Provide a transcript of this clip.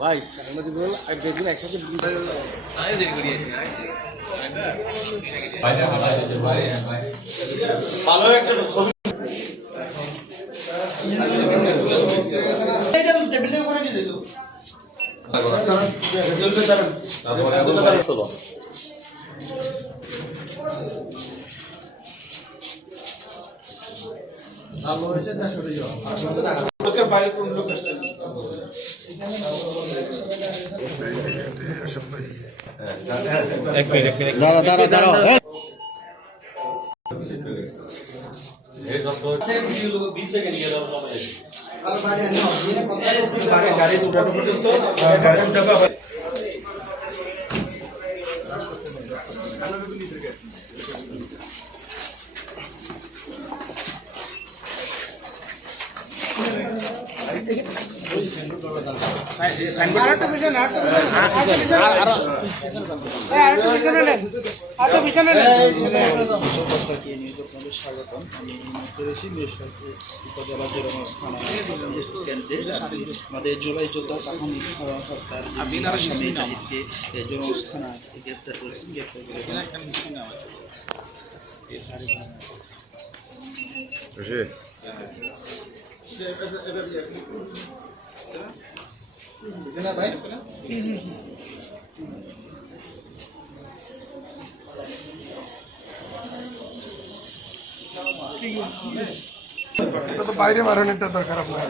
ভাই সাংবাদিক বল আর দেখুন একসাথে ভালো একটা ছবি টেবিলে করে দিয়ে দিছো ভালো হয়েছে না সরে যাও ওকে বাইরে কোন লোক আসছে এক মিনিট দাঁড়াও এই যত হচ্ছে 20 সেকেন্ড গিয়ে দাও আর বাইরে নাও বাইরে গাড়ি উঠানো পর্যন্ত গাড়ি উঠাবা স্বাগতম। আমি করেছি উপজেলা জোরামগঞ্জ থানা কেন্দ্রে আমাদের জুলাই যোদ্ধা কাহানি সরকার আসামি নাহিদকে জোরামগঞ্জ থানা গ্রেপ্তার করেছেন। গ্রেপ্তার করে বাইরে বাড়ানোটা দরকার আপনার